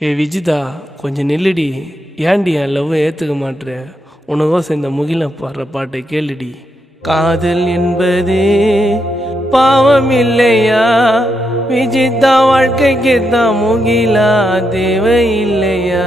ஏ விஜிதா, கொஞ்சம் நில்லுடி. ஏன்டி என் லவ் ஏற்றுக்க மாட்டுற? உனக்கோசம் இந்த முகில பாடுற பாட்டை கேளுடி. காதல் என்பது பாவம் இல்லையா விஜிதா, வாழ்க்கைக்கு தான் முகிலா தேவை இல்லையா?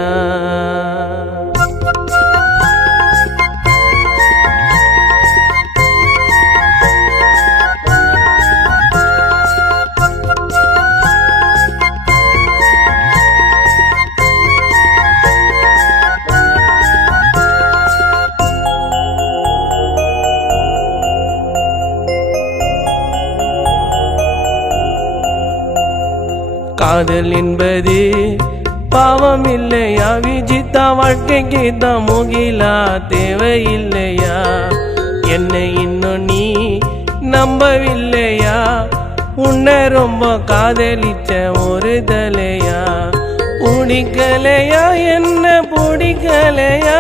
காதல் என்பது பாவம் இல்லையா விஜிதா, வாழ்க்கைக்கு தான் முகிலா தேவை இல்லையா? என்னை இன்னும் நீ நம்பவில்லையா? உன்னை ரொம்ப காதலிச்ச ஒரு தலையா? பிடிக்கலையா? என்ன பிடிக்கலையா?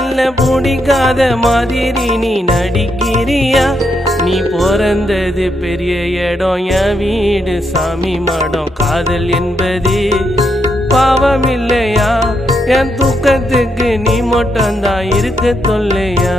இல்ல பிடிக்காத மாதிரி நீ நடிக்கிறியா? நீ பிறந்தது பெரிய இடம், என் வீடு சாமி மடம். காதல் என்பது பாவம் இல்லையா? என் தூக்கத்துக்கு நீ மட்டும்தான் இருக்க தொல்லையா?